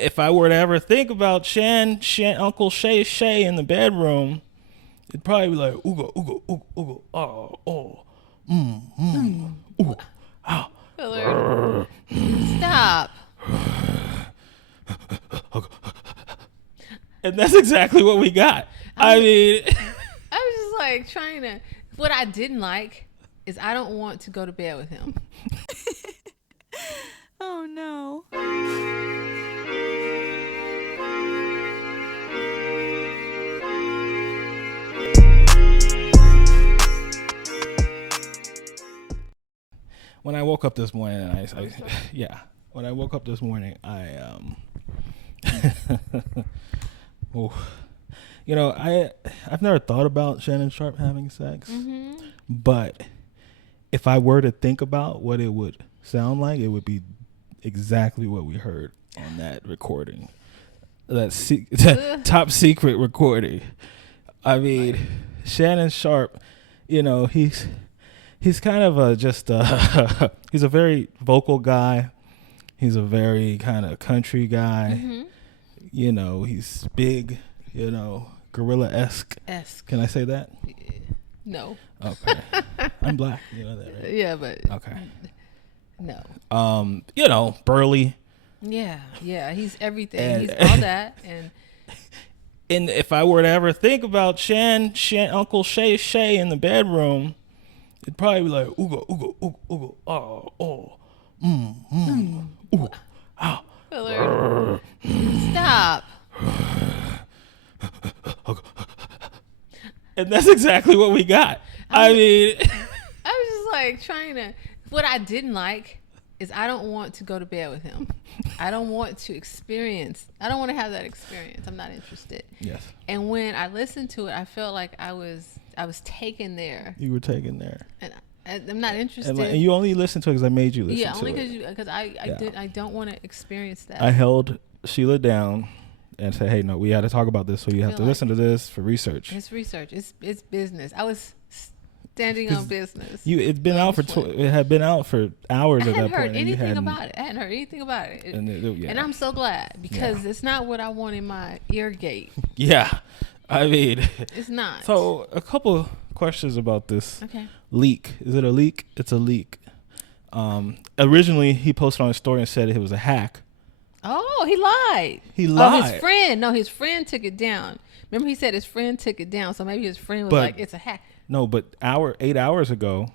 if I were to ever think about Uncle Shay in the bedroom, it'd probably be like, ooga, ooga, ooga, ooga, ooh, ow. Willard, stop. And that's exactly what we got. I mean, I was just like trying to. What I didn't like is I don't want to go to bed with him. Oh no. when I woke up this morning, when I woke up this morning, oh, I've never thought about Shannon Sharpe having sex, but if I were to think about what it would sound like, it would be exactly what we heard on that recording, that top secret recording. I mean, Shannon Sharpe, he's kind of he's a very vocal guy. He's a very kind of country guy. He's big, gorilla-esque. Can I say that? No. Okay. I'm black. You know that, right? Yeah, but. Okay. No. Burly. Yeah, he's everything. He's all that. And if I were to ever think about Uncle Shay in the bedroom, it'd probably be like, ooga, ooga, ooga, ooga, ooh, ow. Willard, stop. And that's exactly what we got. I mean, I was just like trying to. What I didn't like is I don't want to go to bed with him. I don't want to experience. I don't want to have that experience. I'm not interested. Yes. And when I listened to it, I felt like I was taken there. You were taken there. And I'm not interested. And you only listened to it because I made you listen to it. Yeah, only because I don't want to experience that. I held Sheila down and said, "Hey, no, we had to talk about this, so you have to listen to this for research." It's research. It's business. I was standing on business. It had been out for hours at that point. I hadn't heard anything about it. And I'm so glad because it's not what I want in my ear gate. Yeah, I mean, it's not. So a couple questions about this leak. Is it a leak? It's a leak. Originally, he posted on his story and said it was a hack. Oh, he lied. Oh, his friend took it down. Remember, he said his friend took it down, so maybe his friend was like, "It's a hack." No, but 8 hours ago,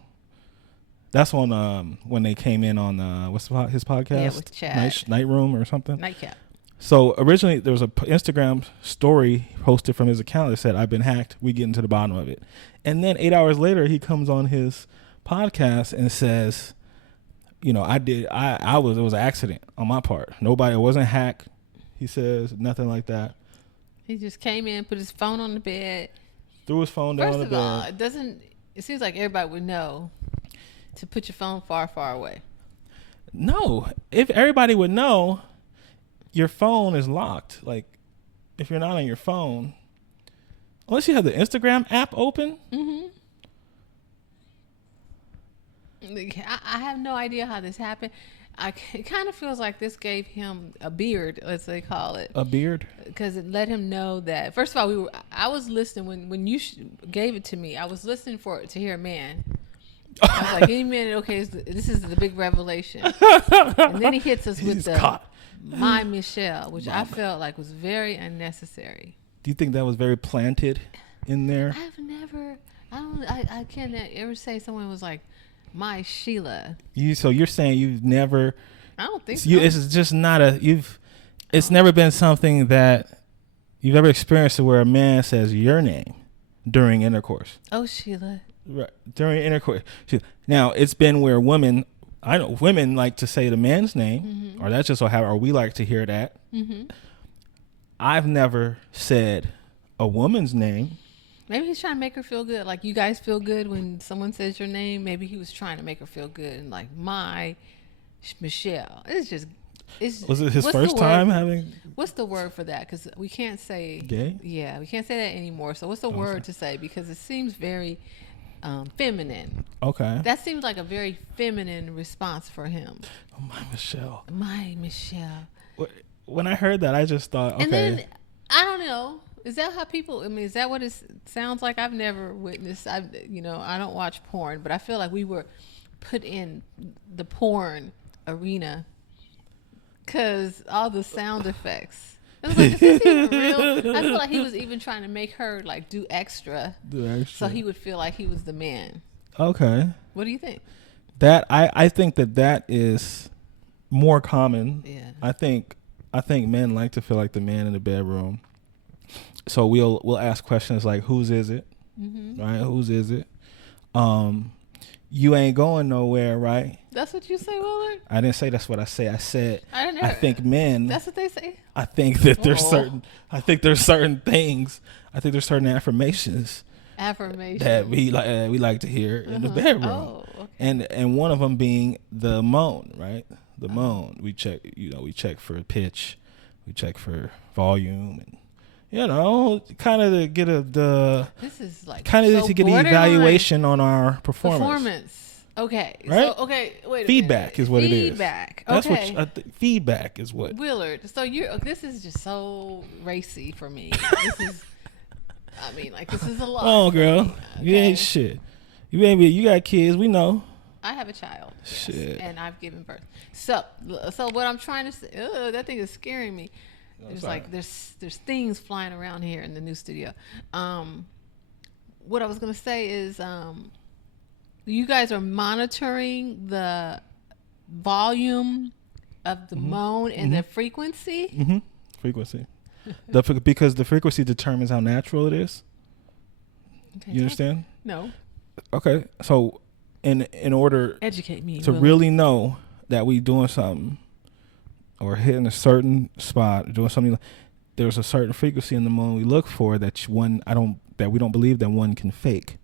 that's when they came in on his podcast? Yeah, with Chad. Night Room or something? Nightcap. So originally there was a Instagram story posted from his account that said, "I've been hacked. We get into the bottom of it." And then 8 hours later, he comes on his podcast and says, it was an accident on my part. It wasn't hacked. He says nothing like that. He just came in, put his phone on the bed. Threw his phone down the bed. First of all, it seems like everybody would know to put your phone far, far away. No. If everybody would know, your phone is locked. Like, if you're not on your phone, unless you have the Instagram app open. Mm-hmm. I have no idea how this happened. It kind of feels like this gave him a beard, as they call it. A beard? Because it let him know that. First of all, I was listening when you gave it to me. I was listening to hear a man. I was like, any minute, okay, this is the big revelation. And then he hits us with "My Michelle," which I felt like was very unnecessary. Do you think that was very planted in there? I can't ever say someone was like, "My Sheila." So you're saying you've never? I don't think so. It's just not It's never been something that you've ever experienced where a man says your name during intercourse. Oh, Sheila. Right, during intercourse. Now it's been where women like to say the man's name, or that's just or we like to hear that. Mm-hmm. I've never said a woman's name. Maybe he's trying to make her feel good. Like, you guys feel good when someone says your name. Maybe he was trying to make her feel good and like, "My Michelle." Was it his first time having? What's the word for that? Because we can't say gay. Yeah, we can't say that anymore. So what's the word to say? Because it seems very feminine. Okay. That seems like a very feminine response for him. Oh, my Michelle. My Michelle. when I heard that, I just thought, okay. And then I don't know. Is that how people? I mean, is that what it sounds like? I've never witnessed. I don't watch porn, but I feel like we were put in the porn arena because all the sound effects. It was like, is this even real? I feel like he was even trying to make her like do extra, so he would feel like he was the man. Okay. What do you think? That I think that is more common. Yeah. I think men like to feel like the man in the bedroom. So we'll ask questions like, whose is it? Mm-hmm. Right? Whose is it? You ain't going nowhere, right? That's what you say, Willard? I didn't say that's what I say. I said I think men. That's what they say. I think that there's certain things. I think there's certain affirmations that we like to hear in the bedroom. Oh, okay. And one of them being the moan, right? The moan. We check for pitch, we check for volume, and kind of to get this is like kind of so to get an evaluation on our performance. Okay. Right? So wait. Feedback is what it is. Feedback. That's okay. what feedback is what. Willard. So this is just so racy for me. This is a lot. Oh, girl, okay. You ain't shit. You got kids. We know. I have a child. Shit. Yes, and I've given birth. So what I'm trying to say, that thing is scaring me. There's things flying around here in the new studio. What I was gonna say is, you guys are monitoring the volume of the moan and the frequency. Mm-hmm. Frequency. Because the frequency determines how natural it is. Okay, you understand? No. Okay, so in order educate me to really know that we doing something or hitting a certain spot, doing something, there's a certain frequency in the moan we look for that we don't believe that one can fake.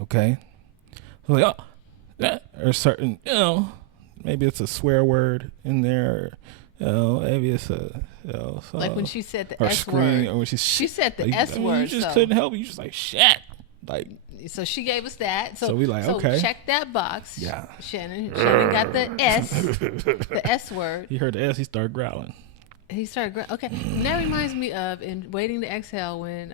Okay, so like or certain maybe it's a swear word in there. Maybe it's like when she said the S word, or when she said the S word. You just couldn't help it. You just like shit. Like, so she gave us that. So we okay. Check that box. Yeah. Shannon got the S, the S word. He heard the S. He started growling. Okay. And that reminds me of in Waiting to Exhale when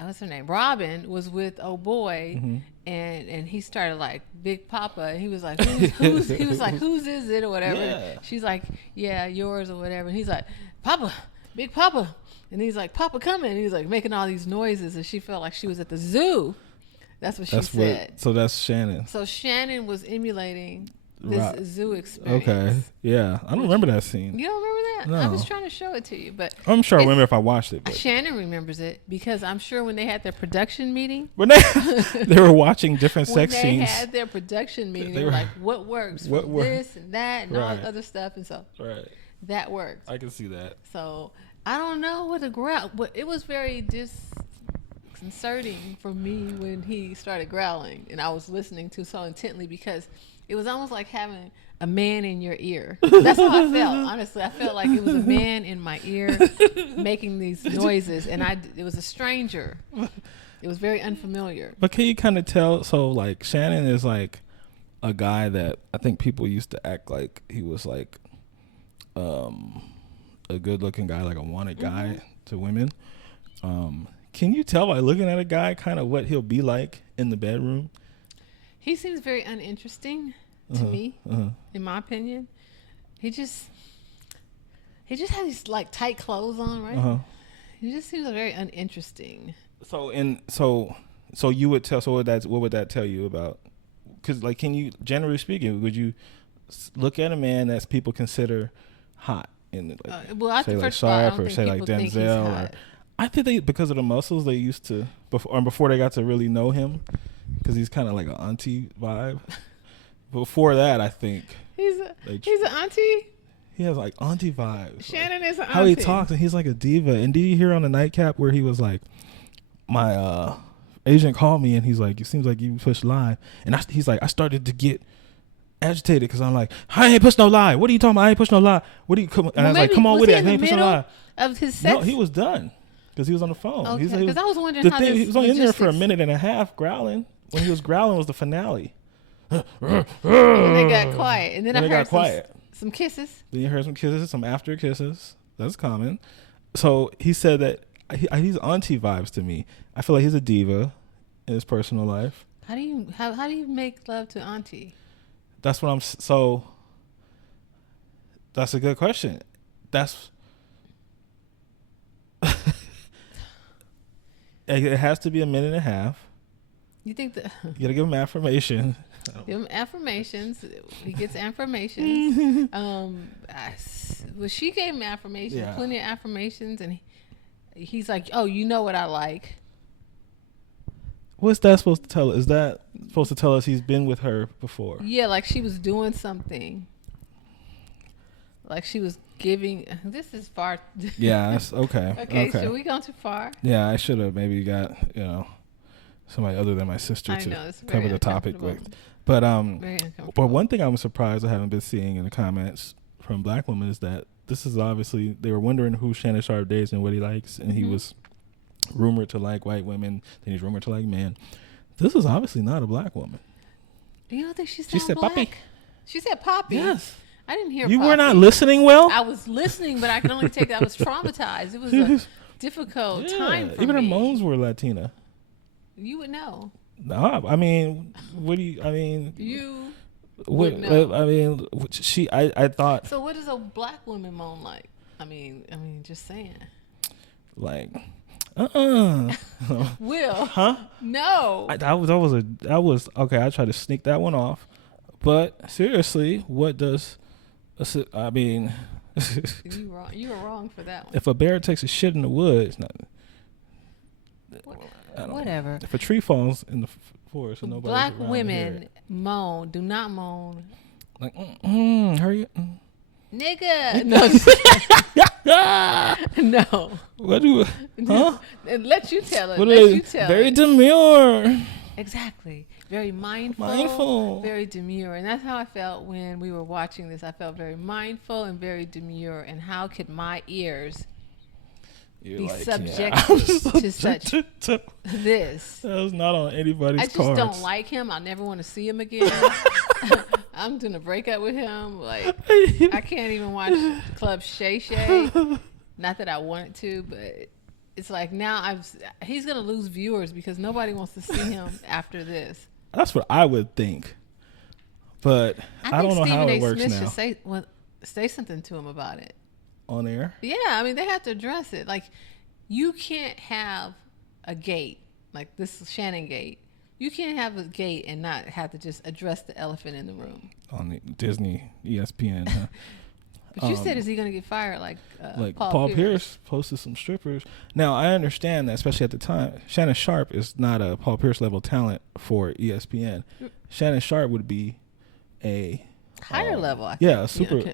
what's her name? Robin was with old boy, and he started like Big Papa. And he was like, who's he was like, whose is it or whatever. Yeah. She's like, yeah, yours or whatever. And he's like, Papa, Big Papa. And he's like, Papa coming. And he's like making all these noises, and she felt like she was at the zoo. That's what she said. So that's Shannon. So Shannon was emulating this zoo experience. Okay. Yeah. I don't remember that scene. You don't remember that? No. I was trying to show it to you, but I'm sure I remember if I watched it. But. Shannon remembers it because I'm sure when they had their production meeting, when they were watching different sex scenes. When they had their production meeting, they were like, "What works? This and that and all other stuff," and so that worked. I can see that. So I don't know what the growl, but it was very disconcerting for me when he started growling, and I was listening to so intently because it was almost like having a man in your ear. That's how I felt. Honestly, I felt like it was a man in my ear making these noises, and it was a stranger. It was very unfamiliar. But can you kind of tell? So, like, Shannon is like a guy that I think people used to act like he was like a good-looking guy, like a wanted guy to women. Can you tell by looking at a guy kind of what he'll be like in the bedroom? He seems very uninteresting to me, in my opinion. He just has these like tight clothes on, right? He just seems very uninteresting. So you would tell. So what would that tell you about? Because like, can you, generally speaking, would you look at a man that people consider hot in like, say like Sharpe or say like Denzel? Or, I think because of the muscles they used to before they got to really know him, because he's kind of like an auntie vibe. Before that, I think he's an auntie. He has like auntie vibes. Shannon is an auntie. How he talks, and he's like a diva. And did you hear on the nightcap where he was like, my agent called me and he's like, it seems like you pushed live. And he's like, I started to get agitated because I'm like, I ain't push no lie. What are you talking about? I ain't push no lie. What are you come? And I was like, come on with it. I ain't push no lie. Of his sex? No, he was done because he was on the phone. Okay, because I was wondering how this he was only in there for a minute and a half growling. When he was growling was the finale. And then they got quiet. And then I heard quiet. Some kisses. Then you heard some kisses, some after kisses. That's common. So he said that he's auntie vibes to me. I feel like he's a diva in his personal life. How do you make love to auntie? That's what I'm. So that's a good question. That's it has to be a minute and a half. You think that you gotta give him affirmation. Give him affirmations. He gets affirmations. Well, she gave him affirmations, plenty of affirmations, and he's like, "Oh, you know what I like." What's that supposed to tell us? Is that supposed to tell us he's been with her before? Yeah, like she was doing something. Like she was giving. This is far. Yeah, that's okay. Okay, should we go too far? Yeah, I should have maybe got somebody other than my sister to cover the topic with. But one thing I'm surprised I haven't been seeing in the comments from black women is that this is obviously, they were wondering who Shannon Sharpe dates and what he likes, and he was rumored to like white women, then he's rumored to like men. This is obviously not a black woman. You don't think she said black? Poppy. She said Poppy. Yes. I didn't hear you Poppy. Were not listening well? I was listening, but I could only take I was traumatized. It was a difficult time for even me. her moans were Latina. You would know. No, I mean, what do you? I mean, you. What? Know. I mean, I thought. So, what does a black woman moan like? I mean, just saying. Like, Will. Huh? No. That was okay. I tried to sneak that one off, but seriously, what does? I mean, you were wrong for that one. If a bear takes a shit in the woods, whatever. If a tree falls in the forest, and nobody. Black women moan. Do not moan. Like, hurry up. Nigga. No. No. What do? Huh? Let you tell it. Very demure. Exactly. Very mindful. Very demure. And that's how I felt when we were watching this. I felt very mindful and very demure. And how could my ears be subjected to such this? That was not on anybody's cards. I just don't like him. I never want to see him again. I'm going to break up with him. Like, I can't even watch Club Shay Shay. Not that I wanted to, but it's like now he's going to lose viewers because nobody wants to see him after this. That's what I would think. But I don't know how it works now. Stephen A. Smith should say something to him about it. On air? Yeah, I mean, they have to address it. Like, you can't have a gate, like this Shannon gate. You can't have a gate and not have to just address the elephant in the room. On the Disney, ESPN, huh? But you said, is he going to get fired like Paul Pierce posted some strippers. Now, I understand that, especially at the time, Shannon Sharpe is not a Paul Pierce level talent for ESPN. Shannon Sharpe would be a higher level. I think. Yeah,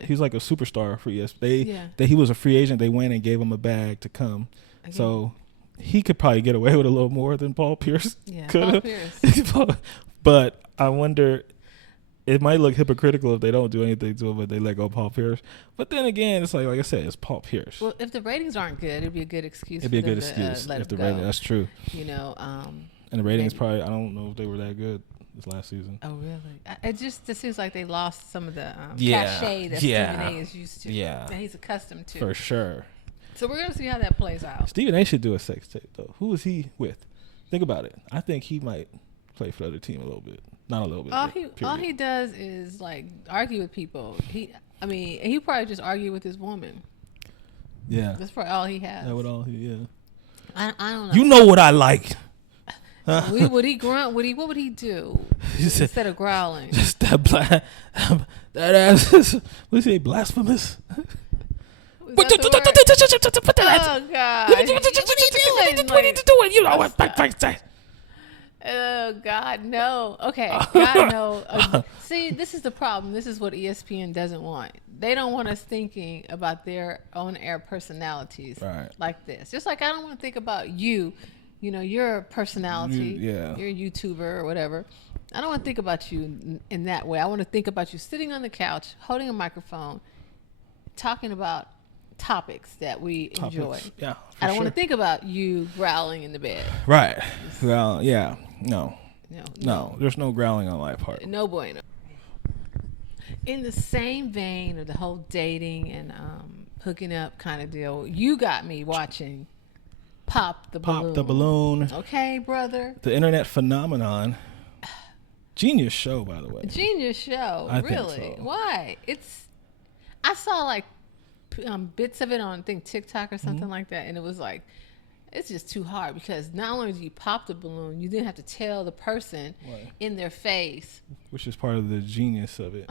he's like a superstar for ESPN. He was a free agent. They went and gave him a bag to come. Okay. So he could probably get away with a little more than Paul Pierce could have. But I wonder, it might look hypocritical if they don't do anything to him, but they let go of Paul Pierce. But then again, it's like I said, it's Paul Pierce. Well, if the ratings aren't good, it'd be a good excuse. It'd be a good excuse if the ratings. That's true. And the ratings probably, I don't know if they were that good this last season. Oh, really? It seems like they lost some of the cachet that Stephen A. is used to. Yeah. That he's accustomed to. For sure. So we're going to see how that plays out. Stephen A. should do a sex tape, though. Who is he with? Think about it. I think he might play for the other team a little bit. Not a little bit. All he does is like argue with people. He probably just argue with his woman. Yeah. That's probably all he has. I don't know. You know what I like. Would he grunt? What would he do instead of growling? Just that ass is, what do you say, blasphemous? Oh God! What are you doing? You know what? Oh God, no. Okay, God, no. See, this is the problem. This is what ESPN doesn't want. They don't want us thinking about their on-air personalities like this. Just like I don't want to think about you. You know, you're a personality. You're a YouTuber or whatever. I don't want to think about you in that way. I want to think about you sitting on the couch, holding a microphone, talking about topics that we enjoy. Yeah, I don't want to think about you growling in the bed. Right. Well, yeah. No. There's no growling on my part. No bueno. In the same vein of the whole dating and hooking up kind of deal, you got me watching Pop the Balloon. Pop the Balloon. Okay, brother. The internet phenomenon. Genius show, by the way. Genius show. I really? think so. Why? I saw like bits of it on, I think, TikTok or something Mm-hmm. like that, and it was like, it's just too hard because not only do you pop the balloon, you then have to tell the person Right. in their face Which is part of the genius of it.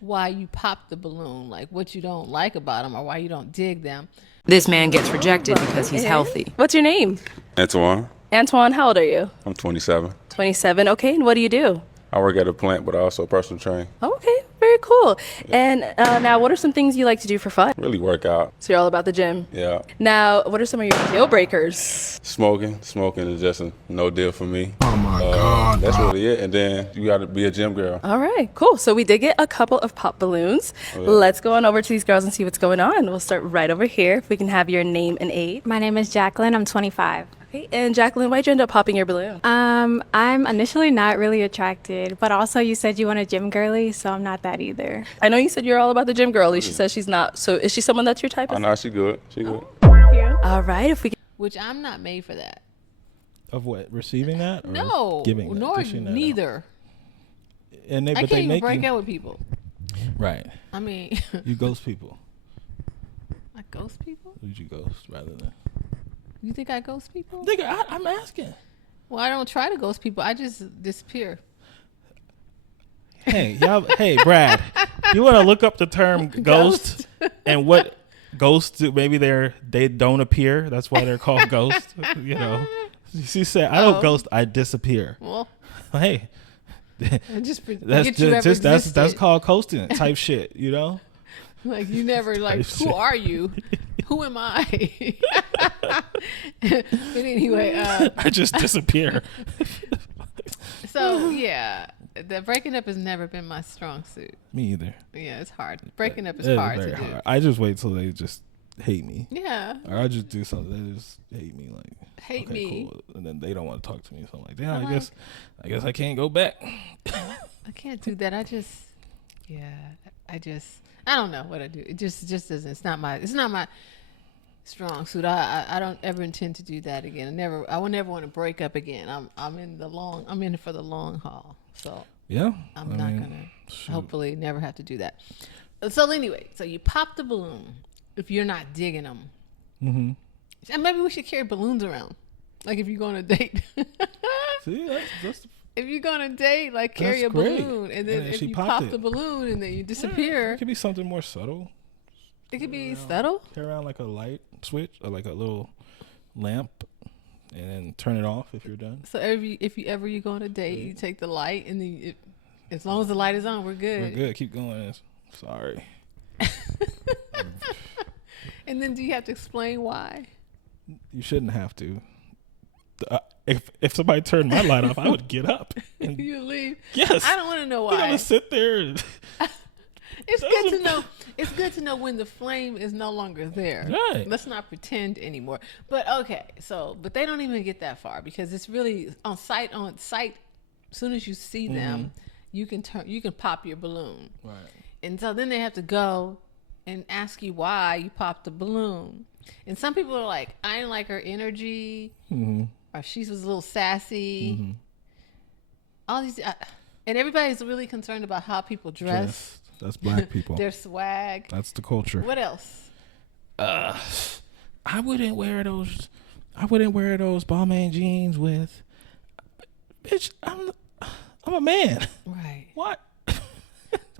why you pop the balloon, like what you don't like about them or why you don't dig them. This man gets rejected because he's healthy. What's your name? Antoine, Antoine, how old are you? I'm 27. 27. Okay, and what do you do? I work at a plant, but I also personal train. Okay, very cool. And now, what are some things you like to do for fun? Really work out. So you're all about the gym. Yeah. Now, what are some of your deal breakers? Smoking is just a no deal for me. Oh my God. That's really it. And then you got to be a gym girl. All right, cool. So we did get a couple of pop balloons. yeah. Let's go on over to these girls and see what's going on. We'll start right over here. If we can have your name and age. My name is Jacqueline. I'm 25. Okay, and Jacqueline, why'd you end up popping your balloon? I'm initially not really attracted, but also you said you want a gym girly, so I'm not that either. I know you said you're all about the gym girly. She says she's not. So is she someone that's your type? Oh, no, she good. She good. All right, if we can. Which I'm not made for that. Of what? Receiving that? Or No, giving that, nor dishing that out? neither. And they, I but can't they even make break you, out with people. right. I mean, You ghost people. I ghost people? Who'd you ghost rather than? You think I ghost people? Nigga, I'm asking. Well, I don't try to ghost people. I just disappear. Hey, y'all. Hey, Brad. You want to look up the term ghost and what ghosts do? Maybe they don't appear. That's why they're called ghosts. You know. She said, "I don't ghost. I disappear." Well, Hey, I just that's forget you ever just that's existed. called coasting type shit. You know. Like you never like. Type Who shit. are you? Who am I? But anyway, I just disappear. so yeah, the breaking up has never been my strong suit. Me either. Yeah, it's hard. Breaking up is It's hard very to do. hard. I just wait till they just hate me. Yeah, Or I just do something. They just hate me, like hate okay, me. cool. And then they don't want to talk to me. So I'm like, yeah, I'm I guess I can't go back. I can't do that. I don't know what I do. It just doesn't. It's not my strong suit. I don't ever intend to do that again. I will never want to break up again. I'm in it for the long haul. So Yeah, I'm not gonna hopefully never have to do that. So anyway, so you pop the balloon if you're not digging them. Mm-hmm. And maybe we should carry balloons around, like if you're going to date. See, that's If you're going to date, like carry That's a great. balloon, and then And if she you popped pop it. the balloon and then you disappear, it could be something more subtle. it could be subtle. Carry around like a light switch or like a little lamp, and then turn it off if you're done. So if you ever you go on a date, you take the light, and then as long as the light is on, we're good. We're good. Keep going. Sorry. And then do you have to explain why? You shouldn't have to. If somebody turned my light off, I would get up. And You leave. yes, I don't want to know you're why. gonna sit there. And It's good to know. It's good to know when the flame is no longer there. Right. Let's not pretend anymore. But okay, but they don't even get that far because it's really on sight. On sight, as soon as you see them, you can pop your balloon. right. And so then they have to go and ask you why you popped the balloon. And some people are like, I didn't like her energy, or she was a little sassy. All these, and everybody's really concerned about how people dress. That's black people. Their swag. That's the culture. What else? I wouldn't wear those. Balmain jeans with. Bitch, I'm a man. Right. What?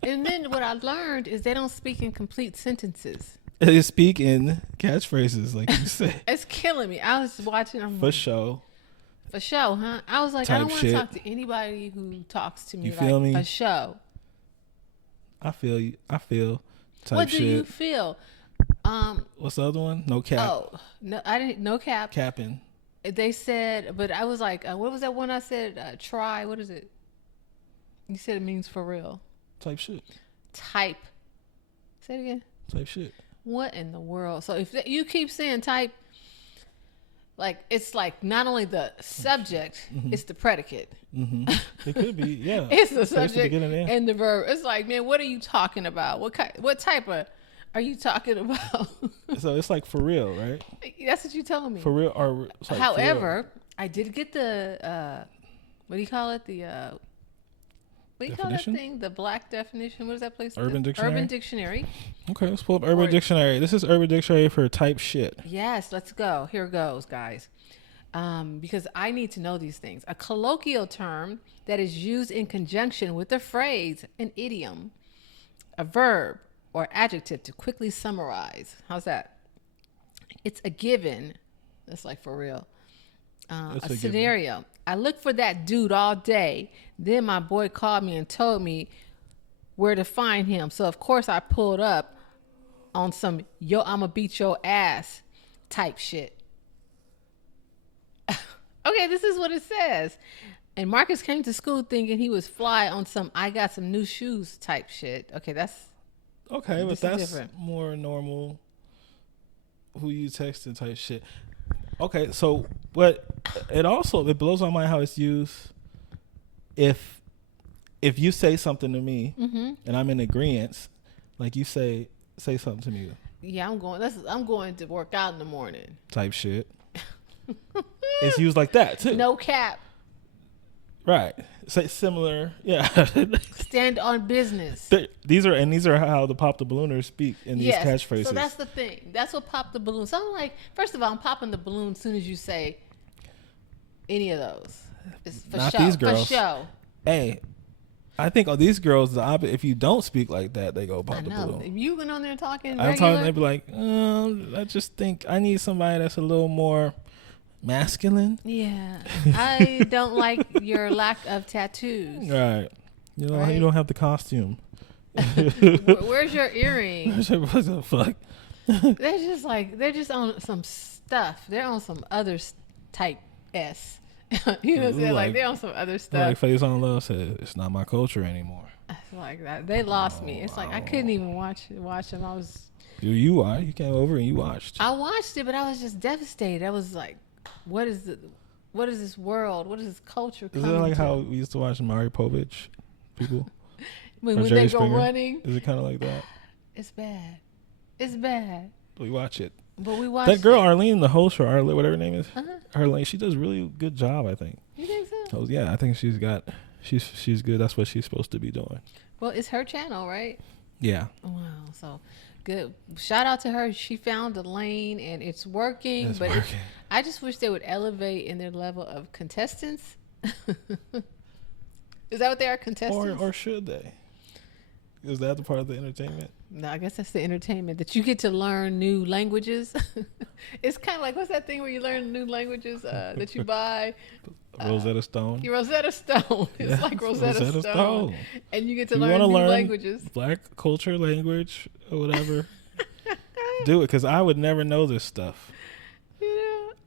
And then what I learned is they don't speak in complete sentences. They speak in catchphrases, like you said. It's killing me. I was watching. For show. For show, huh? I was like, I Type don't want to shit. talk to anybody who talks to me You like feel me? a show. I feel you. I feel. Type What shit. do you feel? What's the other one? No cap. Oh, no, I didn't. No cap. Capping. They said, but I was like, what was that one I said? Try. What is it? You said it means for real. Type shit. Type. Say it again. Type shit. What in the world? So if you keep saying type, Like it's like not only the subject, it's the predicate. It could be, yeah. It's the So it's the subject beginning and end. and the verb. It's like, man, what are you talking about? What type of are you talking about? So it's like for real, right? That's what you telling me. For real, or it's like for real. However, I did get the what do you call it? The what do you call that Definition? thing? The black definition. What is that place? Urban Dictionary? Urban Dictionary. Okay, let's pull up Urban Dictionary. This is Urban Dictionary for type shit. Yes, let's go. Here goes, guys. Because I need to know these things. A colloquial term that is used in conjunction with a phrase, an idiom, a verb, or adjective to quickly summarize. How's that? It's a given. That's like for real. A scenario. I looked for that dude all day. Then my boy called me and told me where to find him. So of course I pulled up on some yo, I'ma beat your ass type shit. Okay, this is what it says. And Marcus came to school thinking he was fly on some I got some new shoes type shit. Okay, that's Okay, but This is that's different. more normal. Who you texting type shit. Okay, so but it blows my mind how it's used. If you say something to me and I'm in agreement, like you say something to me yeah, I'm going to work out in the morning. type shit. It's used like that too. No cap. Right. Say similar. Yeah. Stand on business. These are how the Pop the Ballooners speak in these catchphrases. So that's the thing. That's what popped the balloon. So I'm like, first of all, I'm popping the balloon as soon as you say any of those. It's for Not show. these girls. For show. Hey, I think these girls, if you don't speak like that, they go I pop the know. balloon. If you went on there talking I'm regular, talking, they be like, I just think I need somebody that's a little more masculine. yeah. I don't like your lack of tattoos. Right. You know, Right. you don't have the costume. Where's your earring? What the fuck? They're just on some stuff. They're on some other type S. You know what I'm saying? Like they're on some other stuff. Like Face on Love said, it's not my culture anymore. It's like that. They lost me. It's like I couldn't even watch them. You watched. You came over and you watched. I watched it, but I was just devastated. I was like, what is this world? What is this culture? Is it like how we used to watch Maury Povich people? when Or they Jerry go Springer? running? Is it kind of like that? It's bad. It's bad. We watch it. But we watched That girl it. Arlene, the host, or Arlene, whatever her name is, Uh-huh. Arlene, she does really good job. I think. You think so? Oh yeah, I think she's good. That's what she's supposed to be doing. Well, it's her channel, right? Yeah. Wow. So good. Shout out to her. She found the lane and it's working. It's but working. I just wish they would elevate in their level of contestants. Is that what they are, contestants? Or should they? Is that the part of the entertainment? No, I guess that's the entertainment that you get to learn new languages. It's kind of like, what's that thing where you learn new languages that you buy? Rosetta Stone. Your Rosetta Stone. It's Yeah, like Rosetta Stone. And you get to You learn wanna new learn languages. Black culture, language, or whatever. Do it, because I would never know this stuff Yeah.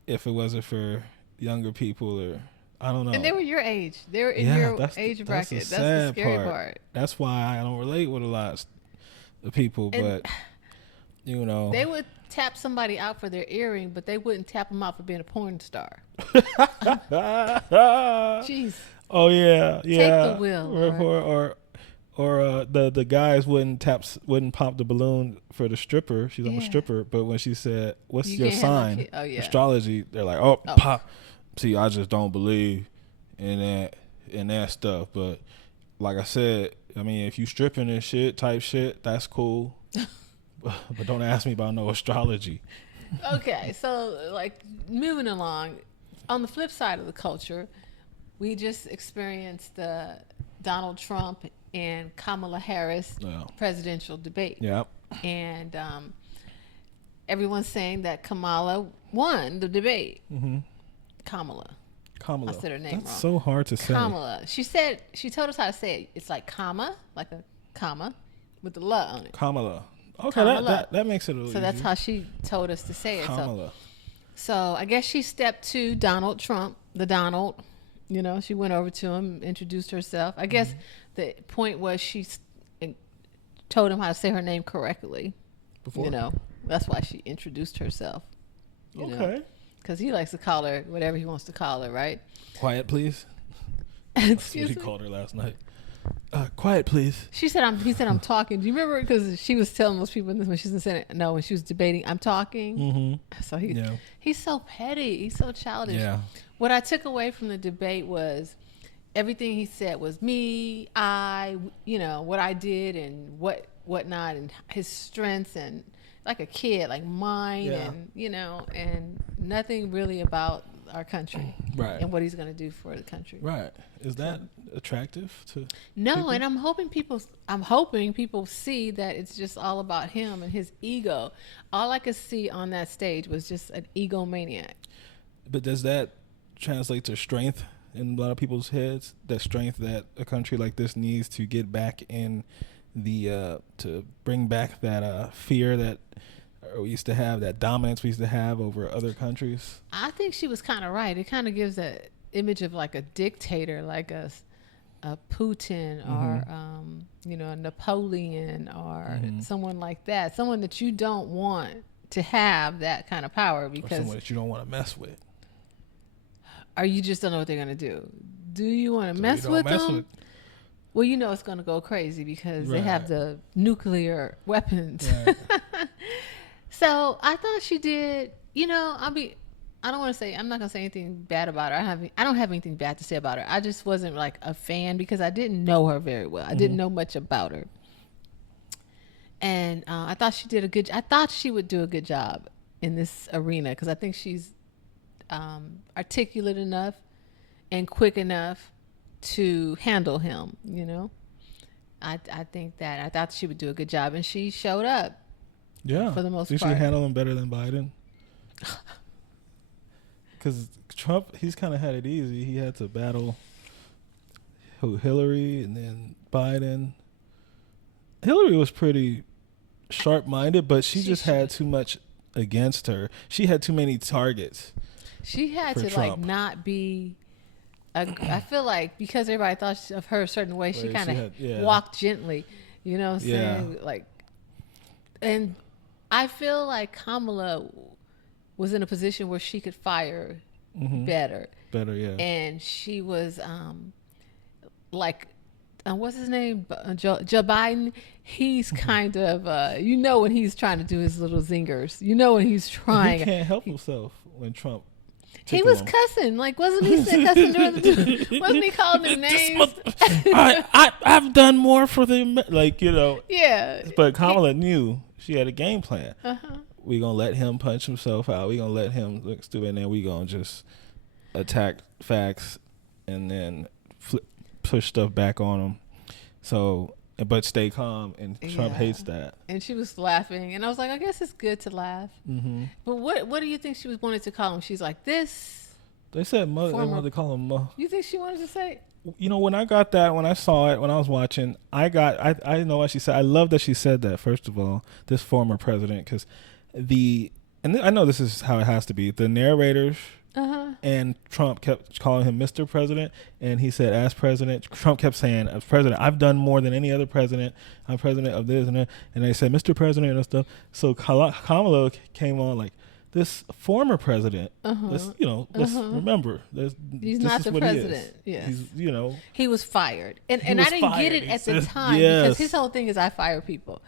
if it wasn't for younger people, or I don't know. And they were your age. They were in your age bracket. That's the scary part. That's why I don't relate with a lot of people, And but you know, they would tap somebody out for their earring, but they wouldn't tap them out for being a porn star. Jeez. Oh yeah, yeah. the wheel, or the guys wouldn't pop the balloon for the stripper. I'm a Yeah. stripper, but when she said, "What's You your can't have no sign?" kid. Oh, yeah. Astrology. They're like, "Oh, pop." See, I just don't believe in that stuff. But like I said, I mean, if you stripping and shit, type shit, that's cool. But don't ask me about no astrology. Okay, so like moving along, on the flip side of the culture, we just experienced the Donald Trump and Kamala Harris Yeah. presidential debate. Yep. And everyone's saying that Kamala won the debate. Mm-hmm. Kamala. Kamala. I said her name That's wrong. so hard to say. Kamala. She told us how to say it. It's like comma, like a comma, with the la on it. Kamala. Okay, Kamala. that makes it a little So that's easier. how she told us to say it. Kamala. So I guess she stepped to Donald Trump, the Donald. You know, she went over to him, introduced herself. I guess the point was she told him how to say her name correctly. Before. You know, that's why she introduced herself. You know. Okay. because he likes to call her whatever he wants to call her, right? Quiet, please. That's what Excuse he me. called her last night. Quiet, please. He said, I'm talking. Do you remember? Because she was telling most people when she was in the Senate, no, when she was debating, I'm talking. Mm-hmm. So Yeah. he's so petty. He's so childish. Yeah. What I took away from the debate was everything he said was me, I, what I did and whatnot, and his strengths, and like a kid, like mine, Yeah. and, and nothing really about our country. Right. And what he's going to do for the country. Right. Is that attractive to No, people? and I'm hoping people see that it's just all about him and his ego. All I could see on that stage was just an egomaniac. But does that translate to strength in a lot of people's heads? That strength that a country like this needs to get back in the to bring back that fear that we used to have, that dominance we used to have over other countries? I think she was kind of right. It kind of gives that image of like a dictator, like a Putin or a Napoleon or someone like that, someone that you don't want to have that kind of power, Or because someone that you don't want to mess with. or you just don't know what they're going to do. Do you want to So mess you don't with mess them? with- Well, it's going to go crazy because they have Right. the nuclear weapons. Right. So I thought she did, I don't want to say, I'm not going to say anything bad about her. I don't have anything bad to say about her. I just wasn't like a fan because I didn't know her very well. I didn't know much about her. And I thought she would do a good job in this arena because I think she's articulate enough and quick enough to handle him, I think that I thought she would do a good job, and she showed up. Yeah. For the most Did part. she handle him better than Biden? Because Trump, he's kind of had it easy. He had to battle Hillary and then Biden. Hillary was pretty sharp-minded, but she just had too much against her. She had too many targets. She had For to Trump. like not be. I feel like because everybody thought of her a certain way, she Right, kind she of had- yeah. walked gently. You know what I'm Yeah. saying? Like, and I feel like Kamala was in a position where she could fire better, Yeah. and she was like. What's his name? Joe Biden. He's kind of, when he's trying to do his little zingers. When he's trying. He can't help himself when Trump. He tickled was him. cussing. Like, wasn't he cussing during the? Wasn't he calling them names? I've done more for the Yeah. But Kamala knew she had a game plan. Uh-huh. We gonna let him punch himself out. We gonna let him look stupid, and then we gonna just attack facts, and then push stuff back on him. So, but stay calm. And Trump Yeah. hates that. And she was laughing, and I was like, I guess it's good to laugh. Mm-hmm. But what do you think she was wanted to call him? She's like this. They said they Former- wanted to call him. You think she wanted to say? When I got that, when I saw it, when I was watching, I know what she said. I love that she said that, first of all, this former president, because I know this is how it has to be. The narrators and Trump kept calling him Mr. President, and he said, as president, Trump kept saying, as president, I've done more than any other president. I'm president of this and that. And they said, Mr. President and stuff. So Kamala came on like, this former president, let's remember, He's not the president. Yes. He's, He was fired, and I was didn't fired. get it He at the said- time Yes. because his whole thing is I fire people,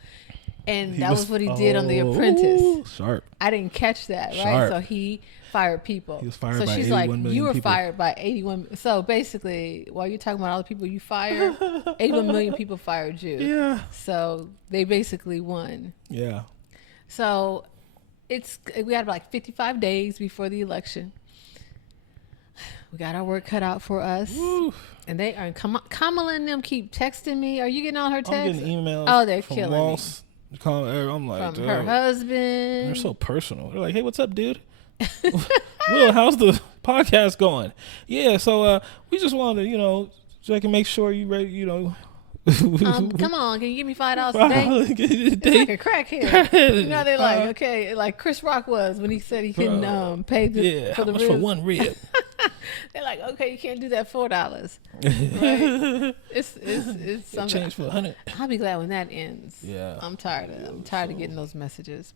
and that was what he did on The Apprentice. Sharp. I didn't catch that, right? Sharp. So he fired people. He was fired so by she's 81 like, million you were people. fired by 81. So basically, while you're talking about all the people you fired, 81 million people fired you. Yeah. So they basically won. Yeah. So we had like 55 days before the election. We got our work cut out for us. Woo. And they are Kamala and them keep texting me. Are you getting all her I'm texts? getting emails. Oh, they're from killing Ross. I'm like, From dude, her husband. they're so personal. They're like, hey, what's up, dude? Will, how's the podcast going? Yeah, so we just wanted to, so I can make sure you ready, Come on, can you give me $5 a day? It's like a crackhead. They're like, okay, like Chris Rock was when he said he couldn't pay for how the much ribs. for one rib? They're like, okay, you can't do that $4. Right? It's something. Change for 100. I'll be glad when that ends. Yeah. I'm tired of getting those messages.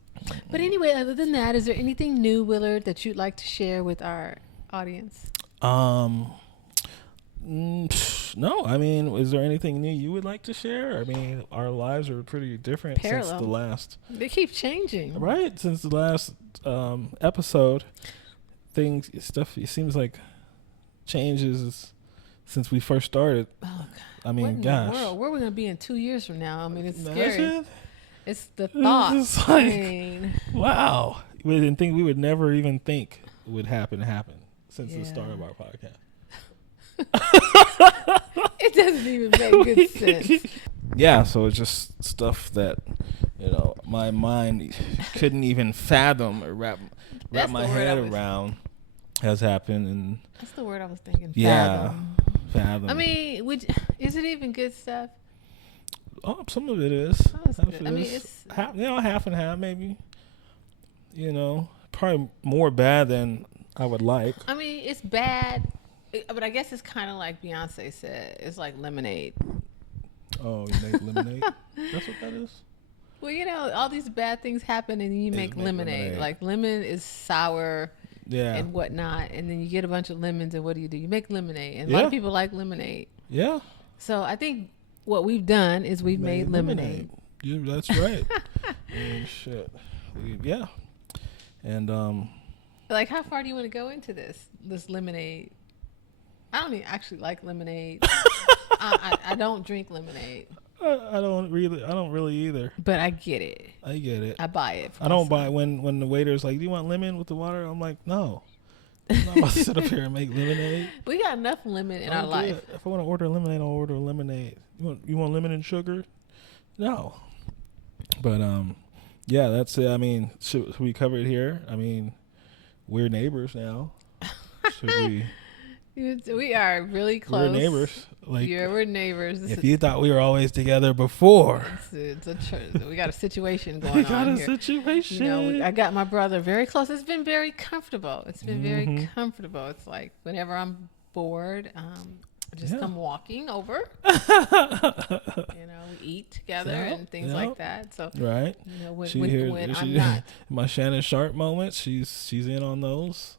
But anyway, other than that, is there anything new, Willard, that you'd like to share with our audience? No, I mean, is there anything new you would like to share? I mean, our lives are pretty different since the last. They keep changing. Right, since the last episode, stuff. It seems like changes since we first started. Oh God! I mean, what in gosh, the world? Where are we gonna be in 2 years from now? I mean, it's Imagine. scary. It's the thought. It's like, wow, we didn't think we would never even think would happen since the start of our podcast. It doesn't even make good sense. Yeah, so it's just stuff that my mind couldn't even fathom or wrap my head around has happened, and that's the word I was thinking. Yeah, fathom. I mean, is it even good stuff? Oh, some of it is. I mean, it's half and half, maybe. Probably more bad than I would like. I mean, it's bad, but I guess it's kind of like Beyonce said. It's like lemonade. Oh, you make lemonade? That's what that is? Well, all these bad things happen, and then you make lemonade. Like, lemon is sour and whatnot, and then you get a bunch of lemons, and what do? You make lemonade. And a lot of people like lemonade. Yeah. So I think what we've done is we've made lemonade. Yeah, that's right. Shit. Yeah. And like, how far do you want to go into this lemonade? I don't even actually like lemonade. I don't drink lemonade. I don't really either. But I get it. I buy it. I don't buy it when the waiter's like, "Do you want lemon with the water?" I'm like, "No." I'm not about to sit up here and make lemonade. We got enough lemon in our life. If I want to order lemonade, I'll order lemonade. You want lemon and sugar? No. But yeah, that's it. I mean, should we cover it here? I mean, we're neighbors now. Should we? We are really close. We're neighbors. We're neighbors. If you thought we were always together before, we got a situation going on here. Situation. I got my brother very close. It's been very comfortable. Very comfortable. It's like whenever I'm bored, just come walking over. We eat together and things like that. So right. When I'm not my Shannon Sharpe moments, she's in on those.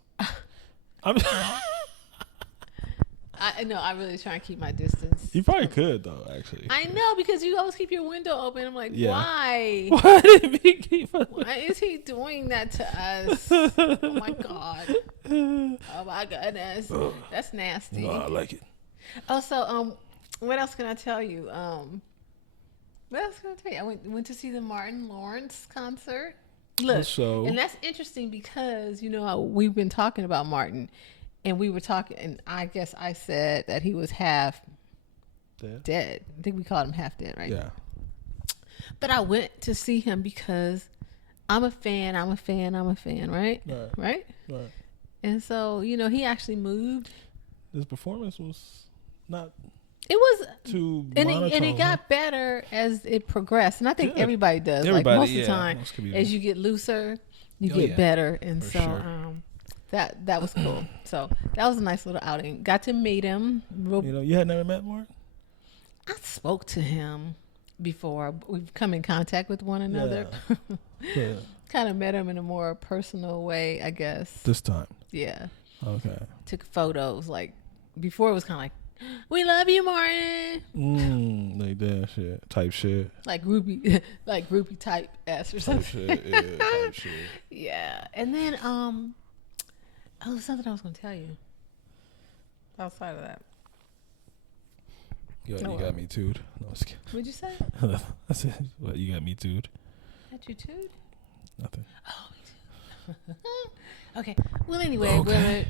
I know. I really try and keep my distance. You probably could though, actually. I know, because you always keep your window open. I'm like, why? Why did he keep it? Why is he doing that to us? Oh my God. Oh my goodness. That's nasty. No, I like it. Also, what else can I tell you? I went to see the Martin Lawrence concert. Look, and that's interesting because we've been talking about Martin. And we were talking, and I guess I said that he was half dead. I think we called him half dead, right? Yeah. But I went to see him because I'm a fan, right? Right? And so, he actually moved. His performance was not It was too monotone. And it got better as it progressed. And I think everybody does. Like most of the time, as you get looser, you get better. And that was cool. So that was a nice little outing. Got to meet him. You had never met Martin? I spoke to him before. We've come in contact with one another. Yeah. Kind of met him in a more personal way, I guess. This time? Yeah. Okay. Took photos. Like, before it was kind of like, "We love you, Martin." Like that shit. Type shit. Like groupie type ass or something. Type shit. Yeah, type shit. Yeah. And then, something I was going to tell you. Outside of that. You got me tooed. No, I was kidding. What'd you say? I said, what, you got me tooed? Got you tooed? Nothing. Oh, me too. Okay. Well, anyway,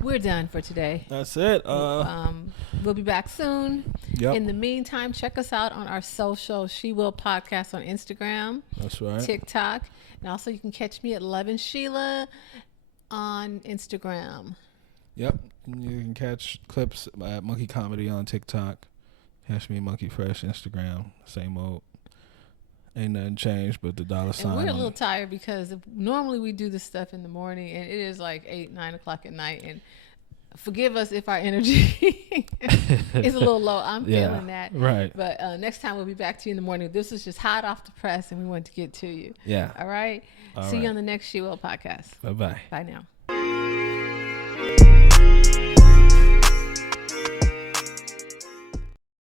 we're done for today. That's it. We'll be back soon. Yep. In the meantime, check us out on our social She Will Podcast on Instagram. That's right. TikTok. And also you can catch me at Lovin' Sheila on Instagram. Yep. You can catch clips at Monkey Comedy on TikTok. Catch me Monkey Fresh Instagram. Same old. Ain't nothing changed but the dollar sign. And we're a little tired because normally we do this stuff in the morning and it is like 8, 9 o'clock at night, and Forgive us if our energy is a little low. I'm feeling that. Right. But next time we'll be back to you in the morning. This is just hot off the press, and we want to get to you. Yeah. All right. All See right. you on the next She Will podcast. Bye-bye. Bye now.